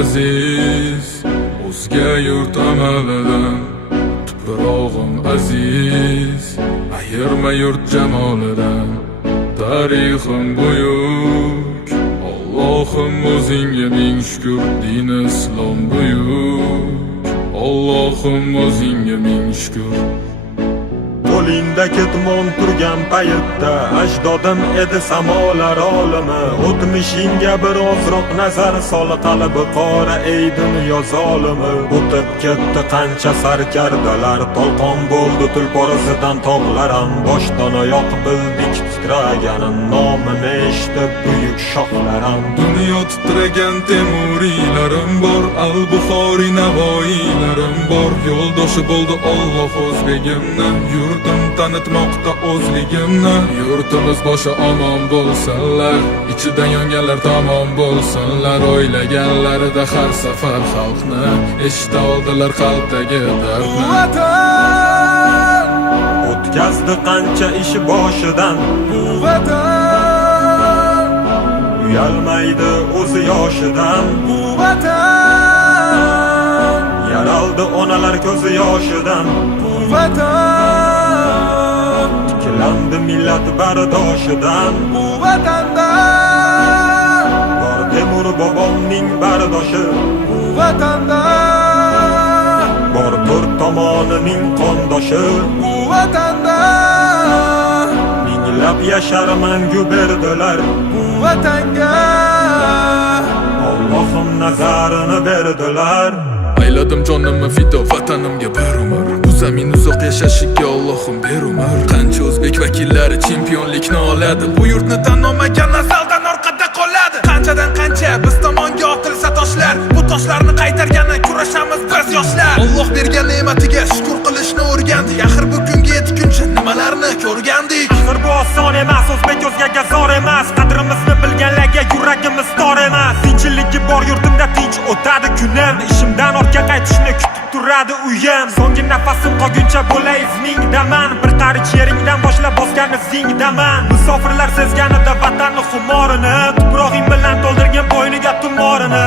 aziz, o'zga yurt amalidan. Tuprog'im aziz, ayirma yurt jamolidan. Tarixim buyuk, Allohim o'zingga ming shukr. Din islom buyuk, Allohim o'zingga ming shukr. Qo'lingda ketmon turgan paytda ajdodim edi samolar olimi. O'tmishingga birozroq nazar sol, qalbi qora ey dunyo zolimi. O'tib ketdi qancha sarkardalar, tolqon bo'ldi tulporizidan tog'lar ham. Boshdan oyoq bildik titraganin, nomini eshitib buyuk shohlar ham. Dunyo titragan temuriylarim bor, al-Buxoriy Navoiylarim bor. Yo'ldoshi bo'ldi Alloh o'zbegimni, yurtim tanitmoqda o'zligimni. Yurtimiz boshi omon bo'lsinlar, ichidan yonganlar tamom bo'lsinlar. O'ylaganlarida har safar xalqni eshita oldilar qalbdagi dardni. Vatan O'tkazdi qancha ish boshidan, bu vatan uyalmaydi o'zi yoshidan. bu vatan Yaraldi onalar ko'zi yoshidan, bu vatan tiklandi millat bardoshidan. bu vatanda Bor Temur bobomning bardoshi, bu vatanda bor to'rt tomonining qondoshi. bu vatanda Minglab yashar mangu berdilar, bu vatanga Allohim nazarini berdilar. Ayladim jonimni fido vatanimga bir umr. Bu zamin uzoq yashashiga Allohim ber umr. Qancha o'zbek vakillari chempionlikni oladi, bu yurtni tan olmagan nazaldan orqada qoladi. Qanchadan qancha biz tomonga otilsa toshlar, bu toshlarni qaytargani kurashamiz biz yoshlar. Alloh bergan ne'matiga shukr qilishni o'rgandik. Axir bugunga yetguncha nimalarni ko'rgandik. Axir bu oson emas, o'zbek o'zgaga zor emas. Qadrimizni bilganlarga yuragimiz tor emas. Tinchiligi bor yurtimda tinch o'tadi kunim, ishimdan ortga qaytishni kutib turadi uyim. So'nggi nafasim qolguncha bo'lay izmingdaman, bir qarich yeringdan boshlab bosgan izingdaman. Musofirlar sezganida vatanni xumorini, tuprog'ing bilan to'ldirgan bo'yniga tumorini.